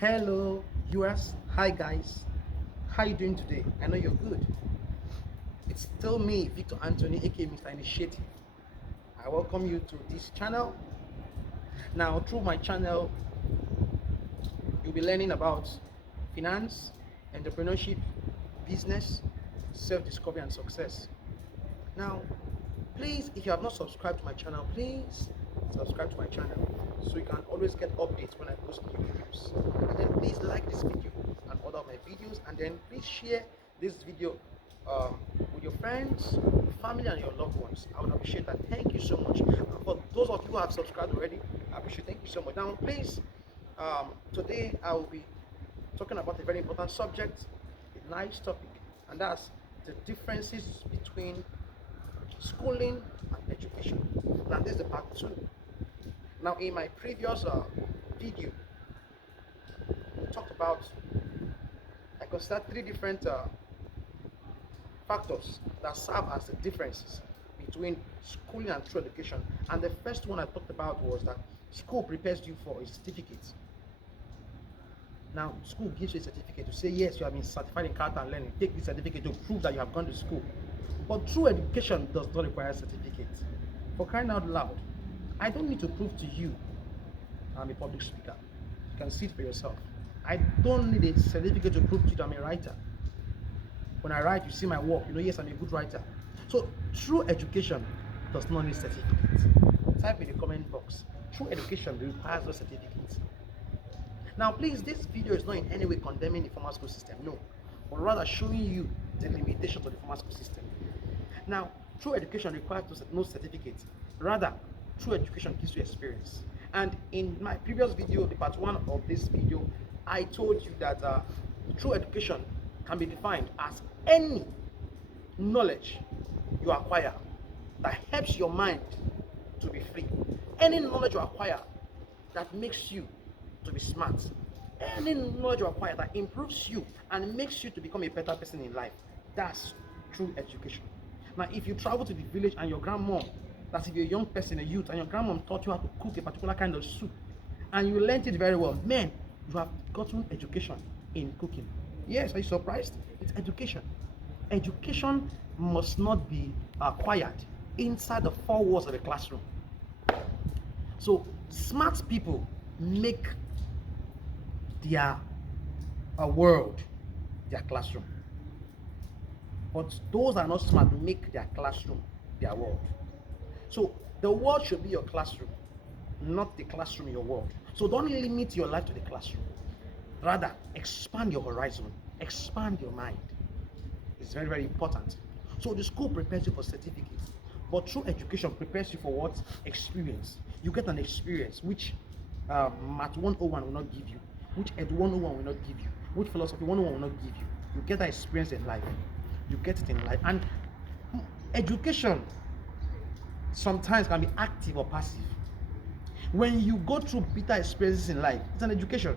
Hello, US. Hi, guys. How you doing today? I know you're good. It's still me, Victor Anthony, aka Mr. Initiative. I welcome you to this channel. Now, through my channel, you'll be learning about finance, entrepreneurship, business, self-discovery, and success. Now, please, if you have not subscribed to my channel, please subscribe to my channel so you can always get updates when I post new videos. And then please like this video and other of my videos, and then please share this video with your friends, family, and your loved ones. I would appreciate that. Thank you so much. And for those of you who have subscribed already, I appreciate. Thank you so much. Now, please, today I will be talking about a very important subject, a nice topic, and that's the differences between schooling and education. Now this is the part 2. Now in my previous video, I talked about, I considered 3 different factors that serve as the differences between schooling and true education. And the first one I talked about was that school prepares you for a certificate. Now, school gives you a certificate to say, yes, you have been certified in character and learning. Take this certificate to prove that you have gone to school. But true education does not require a certificate. For crying out loud, I don't need to prove to you I'm a public speaker. You can see it for yourself. I don't need a certificate to prove to you that I'm a writer. When I write, you see my work, you know, yes, I'm a good writer. So, true education does not need certificates. Type in the comment box. True education requires no certificates. Now, please, this video is not in any way condemning the formal school system, no, but rather showing you the limitations of the formal school system. Now, true education requires no certificates. Rather, true education gives you experience. And in my previous video, the part 1 of this video, I told you that true education can be defined as any knowledge you acquire that helps your mind to be free. Any knowledge you acquire that makes you to be smart. Any knowledge you acquire that improves you and makes you to become a better person in life. That's true education. Now, if you travel to the village and your grandmom, that's if you're a young person, a youth, and your grandmom taught you how to cook a particular kind of soup, and you learned it very well, man, you have gotten education in cooking. Yes, are you surprised? It's education. Education must not be acquired inside the 4 walls of a classroom. So, smart people make their world their classroom. But those that are not smart make their classroom their world. So the world should be your classroom, not the classroom your world. So don't limit your life to the classroom. Rather, expand your horizon, expand your mind. It's very, very important. So the school prepares you for certificates, but true education prepares you for what? Experience. You get an experience which Math 101 will not give you, which Ed 101 will not give you, which Philosophy 101 will not give you. You get that experience in life. You get it in life. And education sometimes can be active or passive. When you go through bitter experiences in life, it's an education,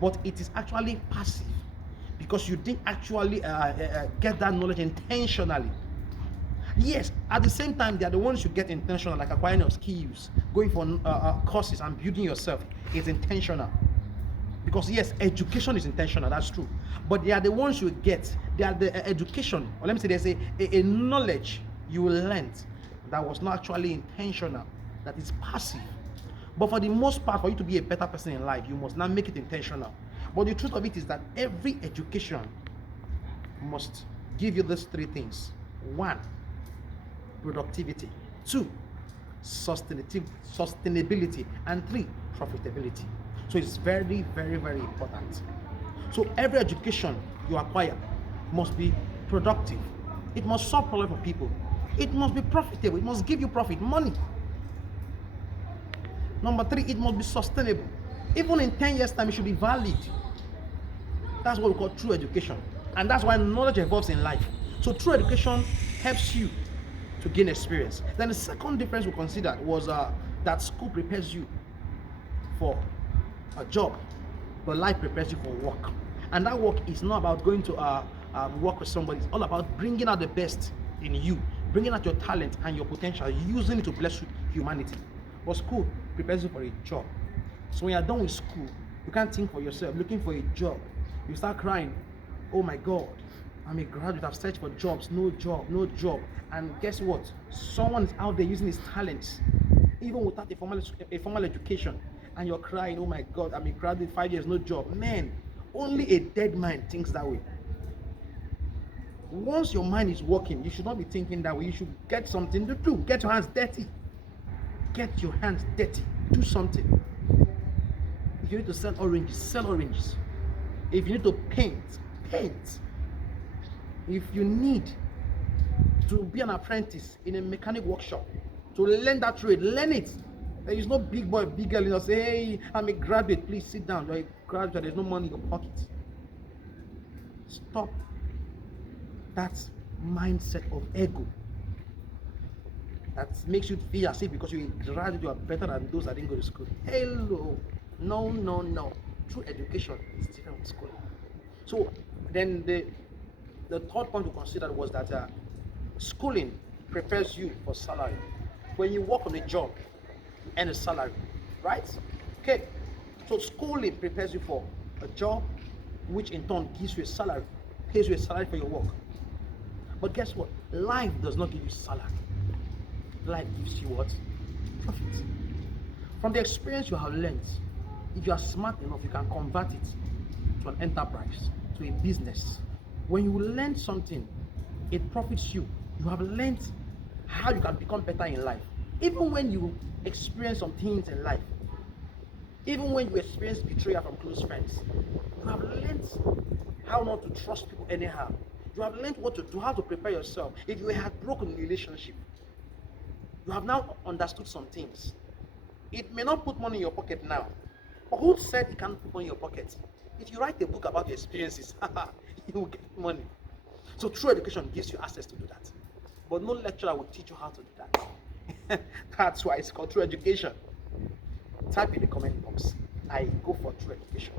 but it is actually passive because you didn't actually get that knowledge intentionally. Yes, at the same time, they are the ones you get intentional, like acquiring your skills, going for courses and building yourself. It's intentional. Because yes, education is intentional, that's true. But they are the ones you get. They are the education, or let me say there's a knowledge you learned that was not actually intentional, that is passive. But for the most part, for you to be a better person in life, you must not make it intentional. But the truth of it is that every education must give you these 3 things. 1, productivity. 2, sustainability. And 3, profitability. So it's very, very, very important. So every education you acquire must be productive. It must solve problems for people. It must be profitable. It must give you profit, money. Number 3, it must be sustainable. Even in 10 years' time, it should be valid. That's what we call true education. And that's why knowledge evolves in life. So true education helps you to gain experience. Then the second difference we considered was that school prepares you for a job, but life prepares you for work. And that work is not about going to work with somebody. It's all about bringing out the best in you, bringing out your talent and your potential, using it to bless humanity. But school prepares you for a job. So when you're done with school, You can't think for yourself. Looking for a job, you start crying. Oh my God, I'm a graduate. I've searched for jobs, no job, no job. And guess what? Someone is out there using his talents, even without a formal education. And you're crying, oh my God, I'm a graduate, 5 years, no job. Man, only a dead mind thinks that way. Once your mind is working, you should not be thinking that way. You should get something to do. Get your hands dirty. Get your hands dirty. Do something. If you need to sell oranges, sell oranges. If you need to paint, paint. If you need to be an apprentice in a mechanic workshop, to learn that trade, learn it. There is no big boy, big girl, say, hey, I'm a graduate, please sit down. You're a graduate, there's no money in your pocket. Stop that mindset of ego that makes you feel as if because you're a graduate, you are better than those that didn't go to school. Hello. No. True education is different from schooling. So then the third point to consider was that schooling prepares you for salary. When you work on a job, you earn a salary, right? Okay. So schooling prepares you for a job, which in turn gives you a salary, pays you a salary for your work. But guess what? Life does not give you salary. Life gives you what? Profit. From the experience you have learned, if you are smart enough, you can convert it to an enterprise, to a business. When you learn something, it profits you. You have learned how you can become better in life. Even when you experience some things in life, even when you experience betrayal from close friends, you have learned how not to trust people anyhow. You have learned what to do, how to prepare yourself. If you had broken relationship, you have now understood some things. It may not put money in your pocket now, but who said it can't put money in your pocket? If you write a book about your experiences, you will get money. So true education gives you access to do that. But no lecturer will teach you how to do that. That's why it's called true education. Type in the comment box, I go for true education.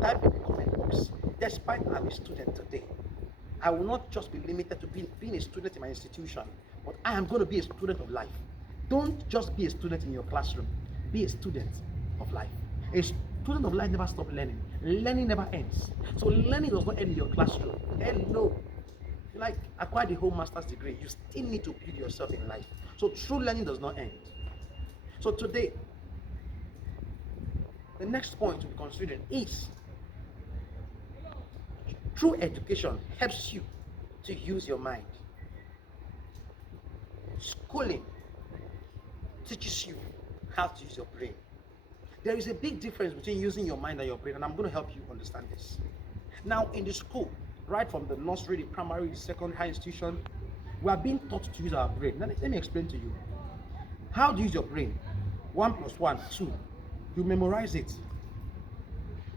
Type in the comment box, despite I'm a student today, I will not just be limited to being a student in my institution, but I am going to be a student of life. Don't just be a student in your classroom. Be a student of life. A student of life never stops learning. Learning never ends. So learning does not end in your classroom. Hello. Like acquire the whole master's degree, you still need to build yourself in life. So true learning does not end. So today, the next point to be considering is true education helps you to use your mind. Schooling teaches you how to use your brain. There is a big difference between using your mind and your brain, and I'm going to help you understand this. Now, in the school, right from the nursery, the primary, second, high institution, we are being taught to use our brain. Now, let me explain to you. How do you use your brain? 1 + 1, 2. You memorize it.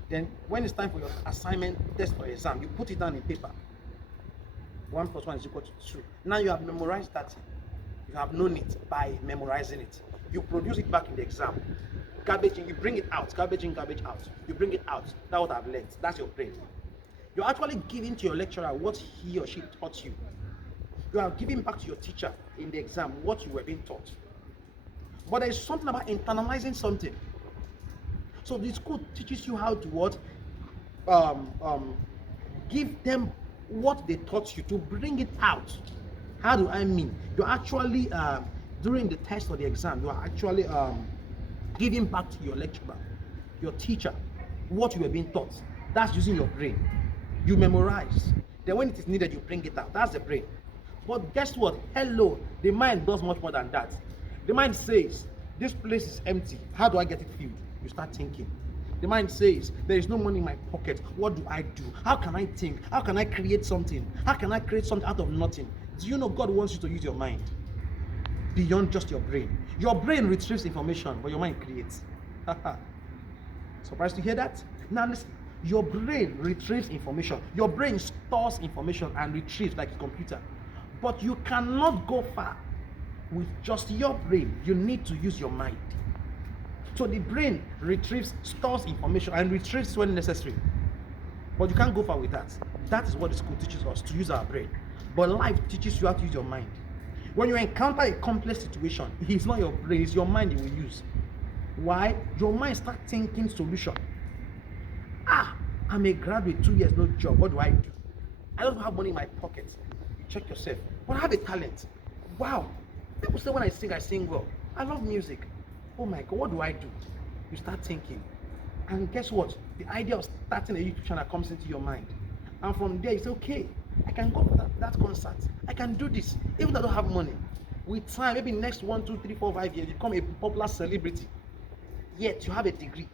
Then, when it's time for your assignment, test, or exam, you put it down in paper. 1 + 1 is equal to 2. Now you have memorized that. You have known it by memorizing it. You produce it back in the exam. Garbage in, you bring it out. Garbage in, garbage out. You bring it out. That's what I've learned. That's your brain. You're actually giving to your lecturer what he or she taught you. You are giving back to your teacher in the exam what you were being taught. But there is something about internalizing something. So the school teaches you how to what? Give them what they taught you to bring it out. How do I mean? You're actually, during the test or the exam, you are actually giving back to your lecturer, your teacher, what you were being taught. That's using your brain. You memorize. Then when it is needed, you bring it out. That's the brain. But guess what? Hello, the mind does much more than that. The mind says, this place is empty. How do I get it filled? You start thinking. The mind says, there is no money in my pocket. What do I do? How can I think? How can I create something? How can I create something out of nothing? Do you know God wants you to use your mind beyond just your brain? Your brain retrieves information, but your mind creates. Surprised to hear that? Now listen. Your brain retrieves information. Your brain stores information and retrieves like a computer. But you cannot go far with just your brain. You need to use your mind. So the brain retrieves, stores information and retrieves when necessary. But you can't go far with that. That is what the school teaches us, to use our brain. But life teaches you how to use your mind. When you encounter a complex situation, it's not your brain, it's your mind you will use. Why? Your mind starts thinking solution. Ah, I'm a graduate, 2 years, no job. What do I do? I don't have money in my pocket. You check yourself. But I have a talent. Wow. People say when I sing well. I love music. Oh my God, what do I do? You start thinking. And guess what? The idea of starting a YouTube channel comes into your mind. And from there, you say, okay, I can go for that concert. I can do this, even though I don't have money. With time, maybe next 1, 2, 3, 4, 5 years, you become a popular celebrity. Yet you have a degree.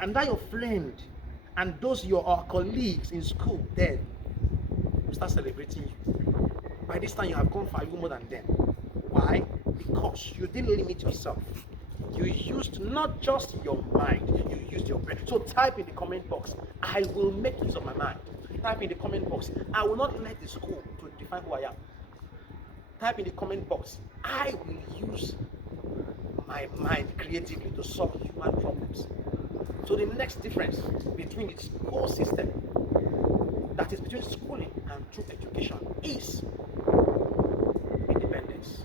And that your friend and those your colleagues in school then will start celebrating you. By this time, you have gone far, even more than them. Why? Because you didn't limit yourself. You used not just your mind, you used your brain. So type in the comment box, I will make use of my mind. Type in the comment box, I will not let the school to define who I am. Type in the comment box, I will use my mind creatively to solve human problems. So the next difference between the school system, that is between schooling and true education, is independence.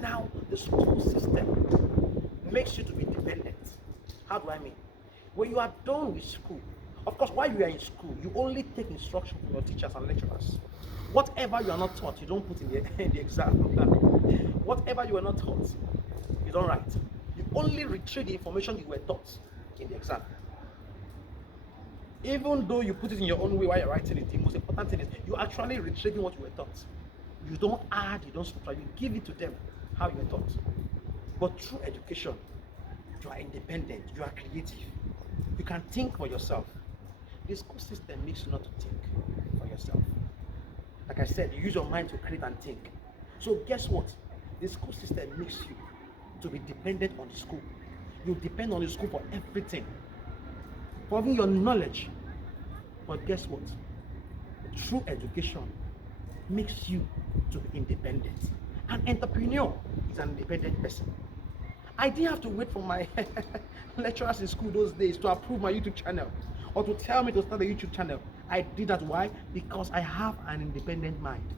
Now, the school system makes you to be dependent. How do I mean? When you are done with school, of course, while you are in school, you only take instruction from your teachers and lecturers. Whatever you are not taught, you don't put in in the exam. Whatever you are not taught, you don't write. You only retrieve the information you were taught in the exam. Even though you put it in your own way while you're writing it, the most important thing is you actually retrieving what you were taught. You don't add, you don't subtract, you give it to them how you were taught. But through education, you are independent, you are creative, you can think for yourself. The school system makes you not to think for yourself. Like I said, you use your mind to create and think. So guess what? The school system makes you to be dependent on the school. You depend on the school for everything, for even your knowledge. But guess what? True education makes you to be independent. An entrepreneur is an independent person. I didn't have to wait for my lecturers in school those days to approve my YouTube channel or to tell me to start a YouTube channel. I did that. Why? Because I have an independent mind.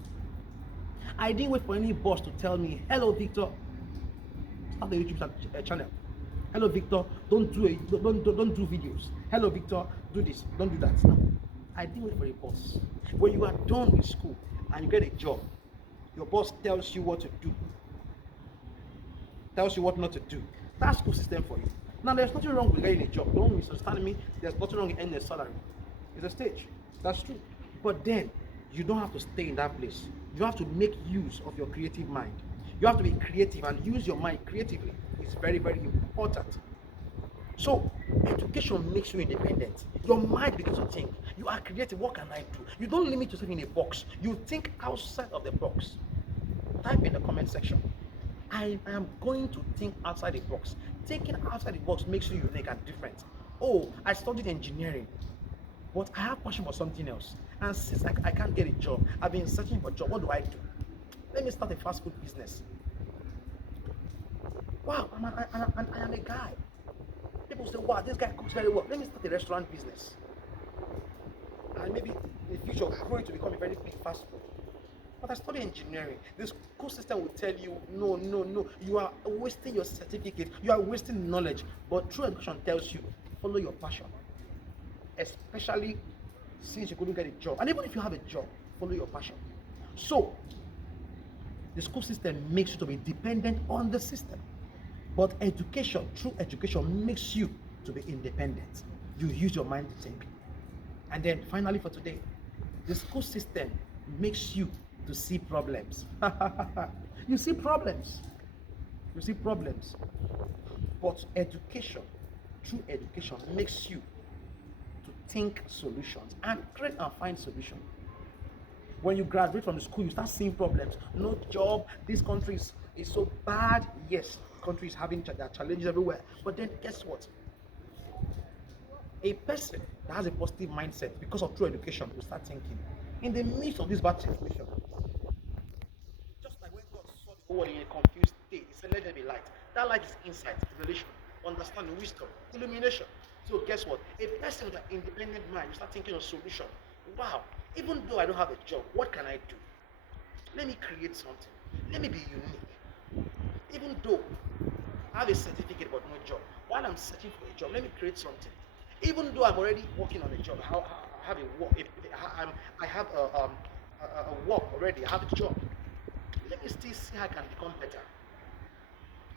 I didn't wait for any boss to tell me, hello Victor, start a YouTube channel. Hello Victor, don't do videos. Hello Victor, do this, don't do that. No, I didn't wait for a boss. When you are done with school and you get a job, your boss tells you what to do, tells you what not to do. That's school system for you. Now, there's nothing wrong with getting a job. Don't misunderstand me. There's nothing wrong in earning a salary. It's a stage. That's true. But then, you don't have to stay in that place. You have to make use of your creative mind. You have to be creative and use your mind creatively. It's very, very important. So, education makes you independent. Your mind begins to think. You are creative. What can I do? You don't limit yourself in a box. You think outside of the box. Type in the comment section. I am going to think outside the box. Thinking outside the box makes you unique and different. Oh, I studied engineering, but I have passion for something else. And since I can't get a job, I've been searching for a job. What do I do? Let me start a fast food business. Wow, I am a guy. People say, wow, this guy cooks very well. Let me start a restaurant business. And maybe in the future, grow it to become a very big fast food. But I study engineering. The school system will tell you, no, no, no. You are wasting your certificate. You are wasting knowledge. But true education tells you, follow your passion. Especially since you couldn't get a job. And even if you have a job, follow your passion. So, the school system makes you to be dependent on the system. But education, true education, makes you to be independent. You use your mind to think. And then finally for today, the school system makes you to see problems. You see problems. You see problems. But education, true education, makes you to think solutions and create and find solutions. When you graduate from the school, you start seeing problems. No job, this country is so bad. Yes, the country is having their challenges everywhere. But then guess what? A person that has a positive mindset because of true education will start thinking. In the midst of this bad situation, just like when God saw the world in a confused state, He said, let there be light. That light is insight, revelation, understanding, wisdom, illumination. So guess what? A person with an independent mind will start thinking of solution. Wow, even though I don't have a job, what can I do? Let me create something. Let me be unique. Even though I have a certificate but no job, while I'm searching for a job, let me create something. Even though I'm already working on a job, I have a work. If I have a work already, I have a job. Let me still see how I can become better.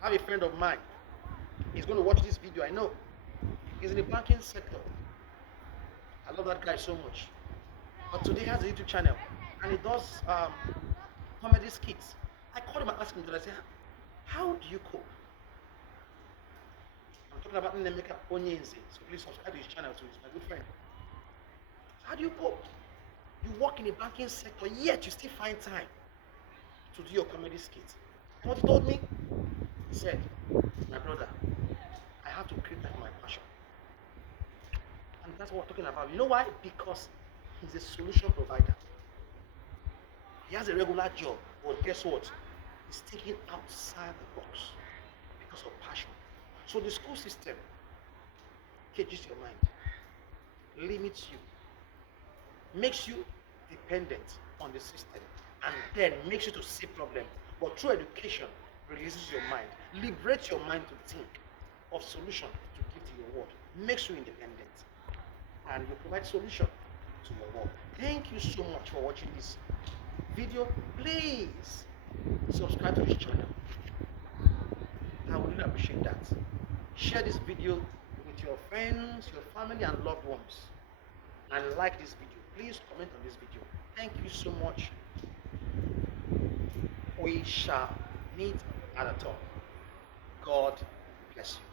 I have a friend of mine. He's going to watch this video. I know. He's in the banking sector. I love that guy so much. But today he has a YouTube channel and he does comedy skits. I called him and asked him, I said, how do you cope? I'm talking about Nemeka Onyenze. So please subscribe to his channel too. He's my good friend. How do you cope? You work in the banking sector, yet you still find time to do your comedy skits. And what he told me, he said, my brother, I have to create like my passion. And that's what we're talking about. You know why? Because he's a solution provider. He has a regular job, but guess what? He's thinking outside the box because of passion. So the school system cages your mind, limits you, makes you dependent on the system, and then makes you to see problem. But through education, releases your mind, liberates your mind to think of solution to give to your world, makes you independent, and you provide solution to your world. Thank you so much for watching this video. Please subscribe to this channel. I would really appreciate that. Share this video with your friends, your family, and loved ones. And like this video. Please comment on this video. Thank you so much. We shall meet at the top. God bless you.